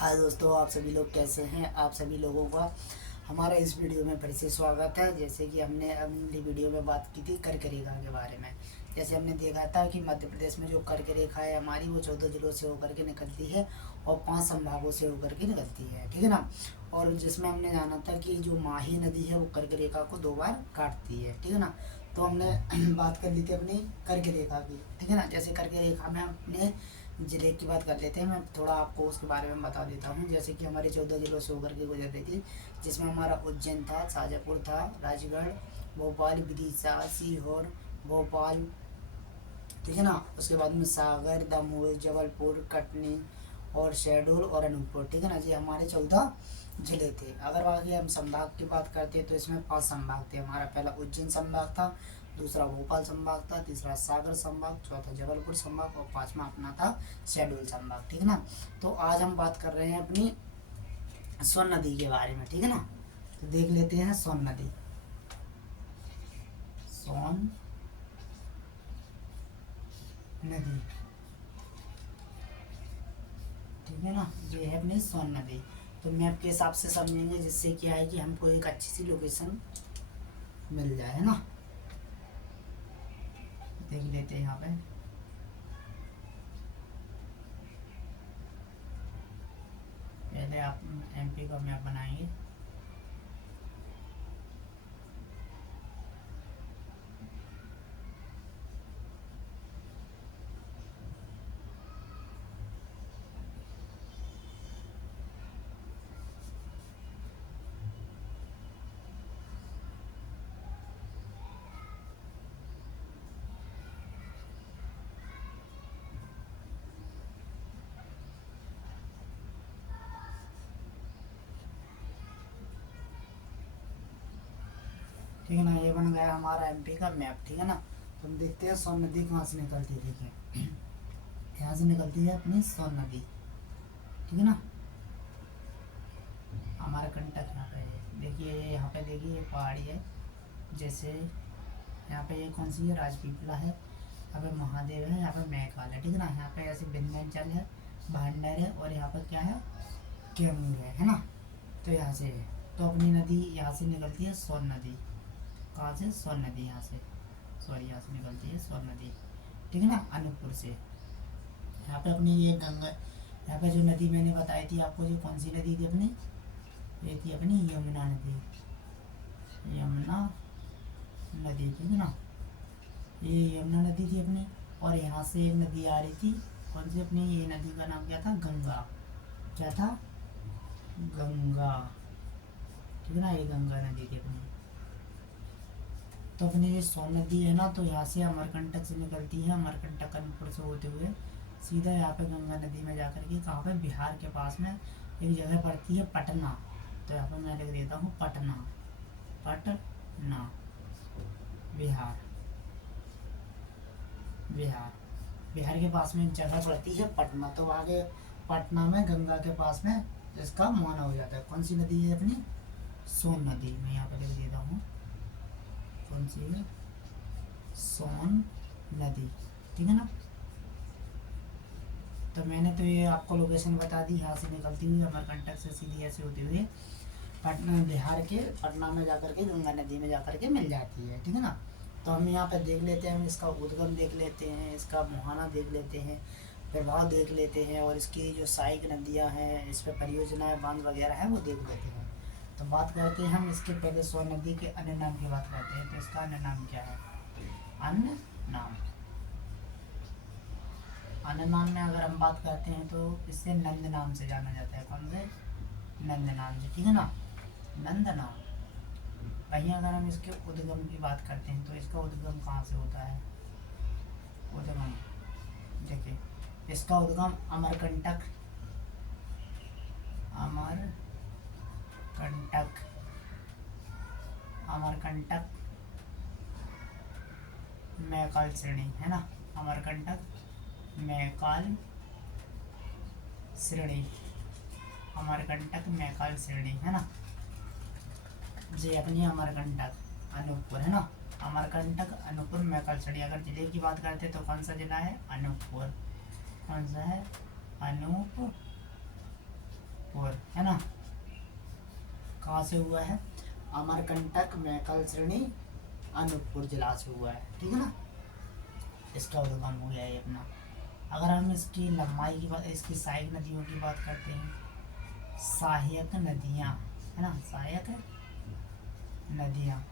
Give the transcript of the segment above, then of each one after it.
हाय दोस्तों, आप सभी लोग कैसे हैं। आप सभी लोगों का हमारा इस वीडियो में फिर से स्वागत है। जैसे कि हमने अपनी वीडियो में बात की थी कर्क रेखा के बारे में। जैसे हमने देखा था कि मध्य प्रदेश में जो कर्क रेखा है हमारी, वो 14 जिलों से होकर के निकलती है और 5 संभागों से होकर के निकलती है, ठीक है ना। और जिसमें हमने जाना था कि जो माही नदी है वो कर्क रेखा को 2 बार काटती है, ठीक है ना। तो हमने बात कर ली थी अपनी कर्क रेखा की, ठीक है ना। जैसे कर्क रेखा में अपने जिले की बात कर लेते हैं। मैं थोड़ा आपको उसके बारे में बता देता हूँ। जैसे कि हमारे 14 जिलों से होकर के गुजर रही थी, जिसमें हमारा उज्जैन था, शाजापुर था, राजगढ़, भोपाल, विदिशा, सीहोर, भोपाल, ठीक है ना। उसके बाद में सागर, दमोह, जबलपुर, कटनी और शहडोल और अनूपपुर, ठीक है ना। ये हमारे 14 जिले थे। अगर बाकी हम संभाग की बात करते हैं तो इसमें 5 संभाग थे। हमारा पहला उज्जैन संभाग था, दूसरा भोपाल संभाग था, तीसरा सागर संभाग, चौथा जबलपुर संभाग और पांचवा अपना था शहडोल संभाग, ठीक है ना। तो आज हम बात कर रहे हैं अपनी सोन नदी के बारे में, ठीक है ना। तो देख लेते हैं सोन नदी। सोन नदी, ठीक है ना। ये है अपनी सोन नदी। तो मैप के हिसाब से समझेंगे, जिससे क्या है कि हमको एक अच्छी सी लोकेशन मिल जाए, है ना। देख लेते हैं यहाँ पे। पहले आप एमपी का मैप बनाएंगे। ठीक है ना, ये बन गया हमारा एमपी का मैप, ठीक है ना। तो हम देखते हैं सोन नदी कहाँ से निकलती है। देखिए यहाँ से निकलती है अपनी सोन नदी, ठीक है ना। हमारा कंटक यहाँ पे है। देखिए यहाँ पे, देखिए ये पहाड़ी है। जैसे यहाँ पे ये कौन सी है, राजपीपला है। यहाँ पे महादेव है, यहाँ पे मैकाल है, ठीक है ना। यहाँ पे ऐसे विंध्याचल है, भांडर है और यहाँ पर क्या है, कैमूर है ना। तो यहाँ से है। तो अपनी नदी यहाँ से निकलती है सोन नदी। कहाँ से, सोन नदी यहाँ से, सॉरी यहाँ से निकलती है सोन नदी, ठीक है ना, अनूपपुर से। यहाँ पे अपनी ये गंगा, यहाँ पे जो नदी मैंने बताई थी आपको, जो कौन सी नदी थी अपनी, ये थी अपनी यमुना नदी। यमुना नदी, ठीक है ना। ये यमुना नदी थी अपनी। और यहाँ से एक नदी आ रही थी, कौन सी अपनी, ये नदी का नाम क्या था, गंगा। क्या था, गंगा, ठीक है ना। ये गंगा नदी थी अपनी। तो अपनी ये सोन नदी है ना, तो यहाँ से अमरकंटक से निकलती है, अमरकंटक कानपुर से होते हुए सीधा यहाँ पे गंगा नदी में जाकर के कहाँ पे, बिहार के पास में एक जगह पड़ती है पटना। तो यहाँ पे मैं लिख देता हूँ पटना, पटना, बिहार। बिहार, बिहार के पास में एक जगह पड़ती है पटना। तो आगे पटना में गंगा के पास में इसका मुहाना हो जाता है। कौन सी नदी है अपनी, सोन नदी। मैं यहाँ पे लिख देता हूँ कौन सी है, सोन नदी, ठीक है ना। तो मैंने तो ये आपको लोकेशन बता दी। यहाँ से निकलती हुई अमरकंटक से सीधी ऐसे होती हुई पटना, बिहार के पटना में जाकर के गंगा नदी में जाकर के मिल जाती है, ठीक है ना। तो हम यहाँ पे देख लेते हैं, हम इसका उद्गम देख लेते हैं, इसका मुहाना देख लेते हैं, प्रवाह देख लेते हैं और इसकी जो सहायक नदियाँ हैं, इस पर परियोजनाएँ, बांध वगैरह हैं, वो देख लेते हैं। तो बात करते हैं हम इसके पहले सोन नदी के अन्य नाम की बात करते हैं। तो इसका अन्य नाम क्या है, अन्य नाम। अन्य नाम में अगर हम बात करते हैं तो इससे नंद नाम से जाना जाता है। कौन से, नंद नाम से, ठीक है ना, नंद नाम। वहीं अगर हम इसके उद्गम की बात करते हैं तो इसका उद्गम कहाँ से होता है, उद्गम देखिए, इसका उद्गम अमरकंटक, अमरकंटक, अमरकंटक मैकाल श्रेणी, है ना। अमरकंटक मैकाल श्रेणी, अमरकंटक मैकाल श्रेणी, है ना। जी अपनी अमरकंटक अनूपपुर, है ना। अमरकंटक, अनूपपुर, मैकाल श्रेणी। अगर जिले की बात करते हैं तो कौन सा जिला है, अनूपपुर। कौन सा है, अनूपपुर, पुर, है ना। कहाँ से हुआ है? अमरकंटक मैकल श्रेणी अनूपपुर जिला से हुआ है, ठीक है ना। इसका उद्गम हो गया है अपना। अगर हम इसकी लंबाई की बात, इसकी सहायक नदियों की बात करते हैं, सहायक नदियाँ, है ना, सहायक नदियाँ,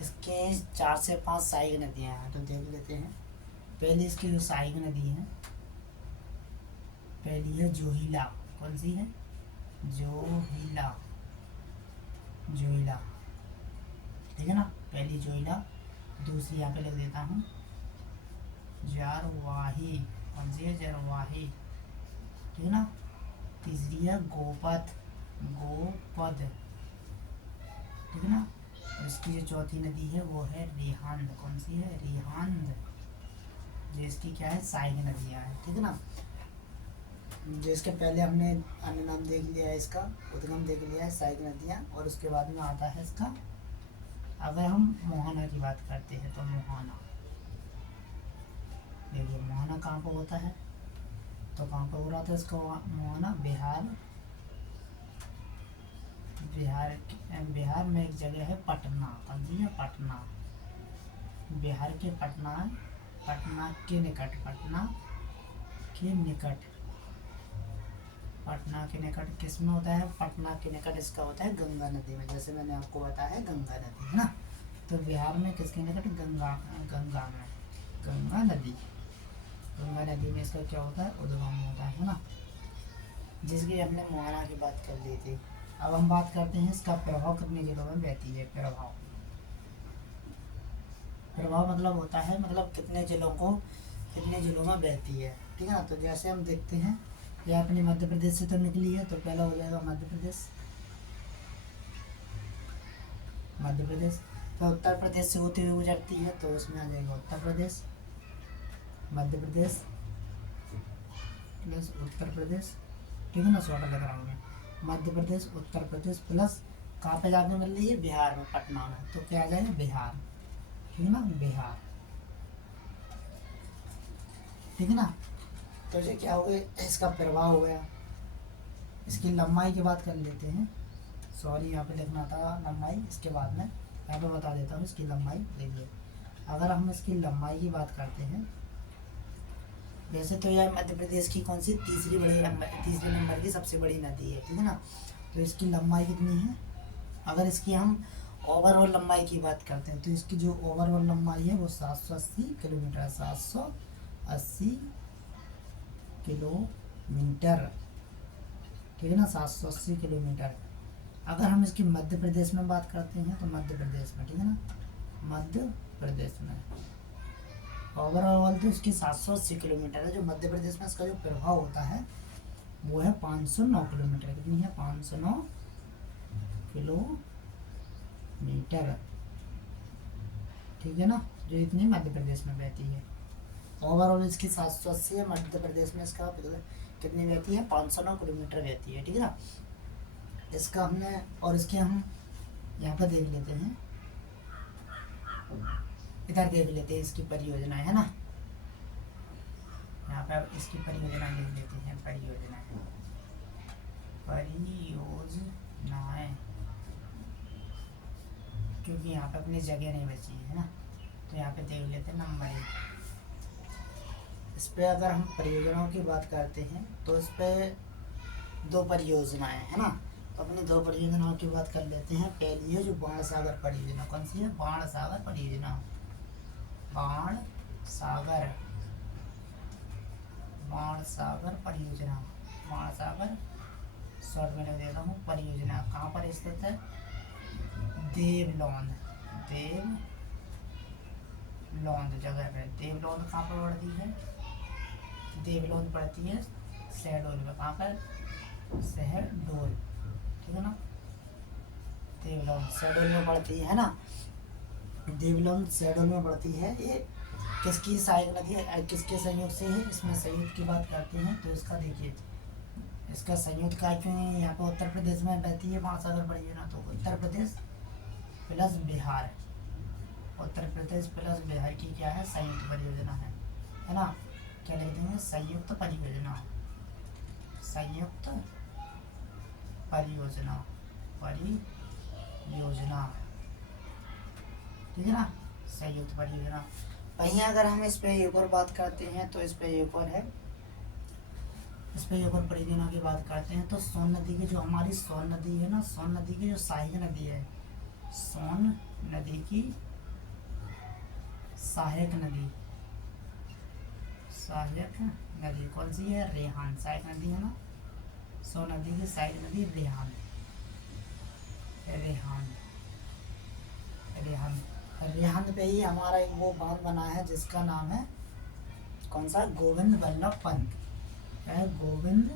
इसके 4 से 5 सहायक नदियाँ हैं, तो देख लेते हैं। पहले इसकी जो सहायक नदी है, पहली है जोहिला। कौन सी है? जोहिला, जोहिला, ठीक है ना, पहली जोहिला। दूसरी यहाँ पे लिख देता हूँ जरवाही। कौन सी है? जरवाही, ठीक है ना। तीसरी है गोपद, गोपद, ठीक है ना। और इसकी जो चौथी नदी है वो है रिहांद। कौन सी है? रिहांद, जो इसकी क्या है? सहायक नदियाँ हैं, ठीक है ना। जो इसके पहले हमने अन्य नाम देख लिया है, इसका उद्गम देख लिया है, सहायक नदियाँ, और उसके बाद में आता है इसका, अगर हम मोहना की बात करते हैं तो मोहना, देखिए मोहना कहाँ पर होता है, तो कहाँ पर हो रहा था इसका मोहना? बिहार, बिहार, बिहार में एक जगह है पटना। कौन सी है? पटना, बिहार के पटना, पटना के निकट, पटना के निकट, पटना के निकट किस में होता है? पटना के निकट इसका होता है गंगा नदी में, जैसे मैंने आपको बताया है गंगा नदी, है ना। तो बिहार में किसके निकट? गंगा, गंगा में, गंगा नदी, गंगा नदी में इसका क्या होता है? उद्गम होता है ना। जिसकी हमने मोहना की बात कर ली थी। अब हम बात करते हैं इसका प्रभाव कितने जिलों में बहती है। प्रभाव, प्रभाव मतलब होता है, मतलब कितने जिलों को, कितने जिलों में बहती है, ठीक है ना। तो जैसे हम देखते हैं, ये अपनी मध्य प्रदेश से तो निकली है, तो पहला हो जाएगा मध्य प्रदेश, मध्य प्रदेश। तो उत्तर प्रदेश से होते हुए गुजरती है, तो उसमें आ जाएगा उत्तर प्रदेश, मध्य प्रदेश प्लस उत्तर प्रदेश, ठीक है ना। शॉर्ट लग रहा हूँ मैं, मध्य प्रदेश, उत्तर प्रदेश प्लस कहाँ पे जाके मिल रही है? बिहार में, पटना में, तो क्या आ जाएगा? बिहार, ठीक है ना, बिहार, ठीक है ना। तो ये क्या हो गया? इसका प्रभाव हो गया। इसकी लंबाई की बात कर लेते हैं, सॉरी यहाँ पे लिखना था लंबाई, इसके बाद में यहाँ पे बता देता हूँ इसकी लंबाई। देखिए अगर हम इसकी लंबाई की बात करते हैं, वैसे तो यह मध्य प्रदेश की कौन सी तीसरी नंबर की सबसे बड़ी नदी है, ठीक है ना। तो इसकी लंबाई कितनी है? अगर इसकी हम ओवरऑल लंबाई की बात करते हैं, तो इसकी जो ओवरऑल लंबाई है वो 780 किलोमीटर, 780 किलोमीटर, ठीक है ना, 780 किलोमीटर। अगर हम इसकी मध्य प्रदेश में बात करते हैं, तो मध्य प्रदेश में, ठीक है ना, मध्य प्रदेश में ओवरऑल तो इसकी 780 किलोमीटर है। जो मध्य प्रदेश में इसका जो प्रभाव होता है वो है 509 किलोमीटर। कितनी है? 509 किलोमीटर, ठीक है ना, जो इतनी मध्य प्रदेश में बहती है। ओवरऑल इसकी 780 है, मध्य प्रदेश में इसका कितनी बहती है? 509 किलोमीटर बहती है, ठीक है ना। इसका हमने, और इसके हम यहाँ पर देख लेते हैं, इधर देख लेते हैं इसकी परियोजना, है ना। यहाँ पे अब इसकी परियोजना लिख लेते हैं, परियोजनाएं, परियोजनाएं, क्योंकि यहाँ पे अपनी जगह नहीं बची है ना, तो यहाँ पे देख लेते हैं नंबर 1। इस पे अगर हम परियोजनाओं की बात करते हैं, तो इस पे 2 परियोजनाएं, है ना। तो अपनी 2 परियोजनाओं की बात कर लेते हैं। पहली है जो बाण सागर परियोजना। कौन सी है? बाण सागर परियोजना, बाण सागर, बाण सागर परियोजना, बाण सागर शॉर्ट में लिख देता हूँ परियोजना। कहाँ पर स्थित है? देवलोन, देवलोन जगह पे। देवलोन कहाँ पर पड़ती है? देवलोन पड़ती है शहडोल में। कहाँ पर? शहडोल, ठीक है ना, देवलोन शहडोल में पड़ती है ना, देवलोन शहडोल में पड़ती है। ये किसकी सहायक नदी है, किसके संयोग से है? इसमें संयुक्त की बात करते हैं, तो इसका देखिए, इसका संयुक्त का क्यों है? यहाँ पर उत्तर प्रदेश में बहती है महासागर परियोजना, तो उत्तर प्रदेश प्लस बिहार, उत्तर प्रदेश प्लस बिहार की क्या है? संयुक्त परियोजना है ना। क्या लिख देंगे? संयुक्त परियोजना, संयुक्त परियोजना, परियोजना, ठीक है ना, संयुक्त परियोजना। वहीं अगर हम इस पे एक और बात करते हैं तो इस पे एक और है, इस पे एक और परियोजना की बात करते हैं तो सोन नदी की जो हमारी सोन नदी है ना, सोन नदी की जो सहायक नदी है, सोन नदी की सहायक नदी, सहायक नदी कौन सी है? रेहान। सहायक नदी है ना, सोन नदी की सहायक नदी रेहान, रेहान, रेहान। रेहान पे ही हमारा एक वो बांध बना है जिसका नाम है कौन सा? गोविंद बल्लभ पंत है, गोविंद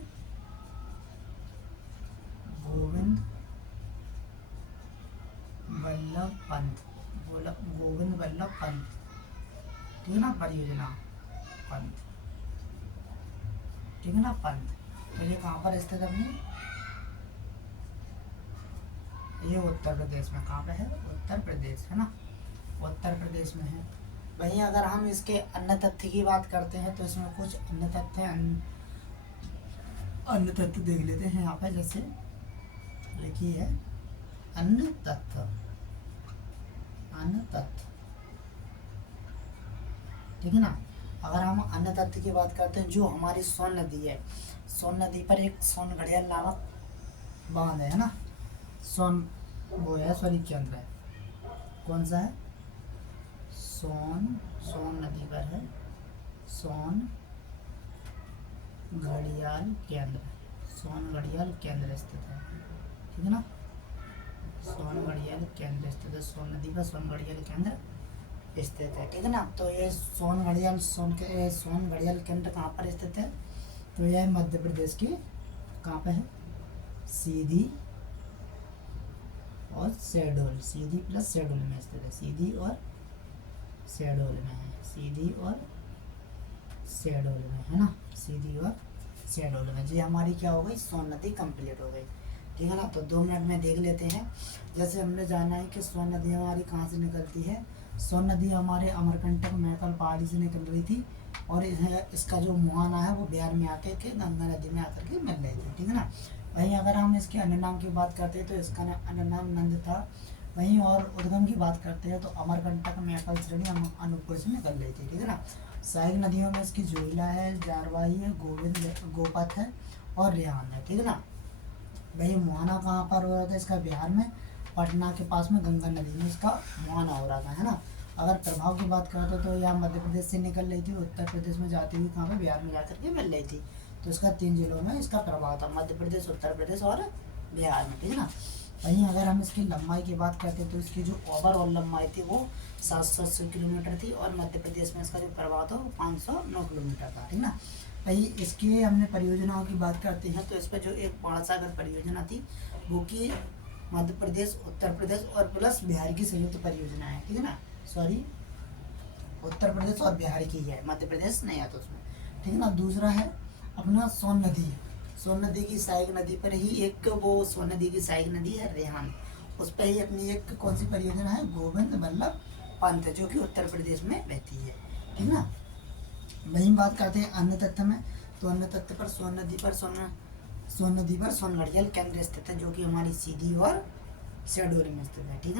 बल्लभ पंत, गोविंद बल्लभ पंत, ठीक है ना, परियोजना पंत, ठीक है ना, पंत। तो ये कहाँ पर स्थित है अपनी? ये उत्तर प्रदेश में। कहाँ पे है? उत्तर प्रदेश, है ना, उत्तर प्रदेश में है। वहीं अगर हम इसके अन्य तथ्य की बात करते हैं तो इसमें कुछ अन्य तथ्य, अन्य तथ्य देख लेते हैं यहाँ पे। जैसे लिखी है अन्य तथ्य, अन्य तथ्य, ठीक है ना। अगर हम अन्य तथ्य की बात करते हैं, जो हमारी सोन नदी है, सोन नदी पर एक सोन घड़ियाल नामक बांध है ना, सोन वो है, सॉरी केंद्र है, कौन सा है? सोन नदी पर है सोन घड़ियाल केंद्र, सोन घड़ियाल केंद्र स्थित है, ठीक है ना, सोन घड़ियाल केंद्र स्थित है, सोन नदी पर सोन घड़ियाल केंद्र स्थित है, ठीक है ना। तो ये सोन घड़ियाल केंद्र कहाँ पर स्थित है? तो यह मध्य प्रदेश की कहाँ पे है? सीधी और शहडोल, सीधी प्लस शहडोल में स्थित है, सीधी और शहडोल में है, सीधी और शहडोल में, है ना, सीधी और शहडोल में। जी हमारी क्या हो गई? सोन नदी कंप्लीट हो गई, ठीक है ना। तो 2 मिनट में देख लेते हैं। जैसे हमने जाना है कि सोन नदी हमारी कहाँ से निकलती है। सोन नदी हमारे अमरकंटक महकल पहाड़ी से निकल रही थी और इसका जो मुहाना है वो बिहार में आके के गंगा नदी में आकर के मिल रही थी, ठीक है ना। वहीं अगर हम इसके अन्य नाम की बात करते हैं तो इसका अन्य नाम नंद था। वहीं और उद्गम की बात करते हैं तो अमरकंटक महकल श्रेणी अनूपपुर से निकल रही थी, ठीक है ना। सहायक नदियों में इसकी जोइला है, जारवाई है, गोपत है और रेहान है, ठीक है ना। भाई मुहाना कहाँ पर हो रहा था इसका? बिहार में, पटना के पास में गंगा नदी में इसका मुहाना हो रहा था, है ना। अगर प्रभाव की बात करते तो यहाँ मध्य प्रदेश से निकल रही थी, उत्तर प्रदेश में जाती हुई कहाँ पे? बिहार में जाकर के मिल रही थी। तो इसका 3 जिलों में इसका प्रभाव था, मध्य प्रदेश, उत्तर प्रदेश और बिहार में, ठीक है ना। वहीं अगर हम इसकी लंबाई की बात करते हैं तो इसकी जो ओवरऑल लंबाई थी वो 780 किलोमीटर थी और मध्य प्रदेश में इसका जो प्रभाव था वो 509 किलोमीटर था, ठीक ना। वही इसके हमने परियोजनाओं की बात करते हैं तो इस पर जो एक बाणसागर परियोजना थी वो कि मध्य प्रदेश, उत्तर प्रदेश और प्लस बिहार की संयुक्त परियोजना है, ठीक है ना। सॉरी, उत्तर प्रदेश और बिहार की है, मध्य प्रदेश नहीं आता उसमें, ठीक है ना। दूसरा है अपना सोन नदी, सोन नदी की सहायक नदी पर ही एक वो सोन नदी की सहायक नदी है रेहान, उस पर ही अपनी एक कौन सी परियोजना है? गोविंद बल्लभ पंत, जो कि उत्तर प्रदेश में बहती है, ठीक है ना। वहीं बात करते हैं अन्य तथ्य में, तो अन्य तथ्य पर सोन नदी पर सोन घड़ियाल केंद्र स्थित है जो कि हमारी सीधी और शहडोल में स्थित है, ठीक है।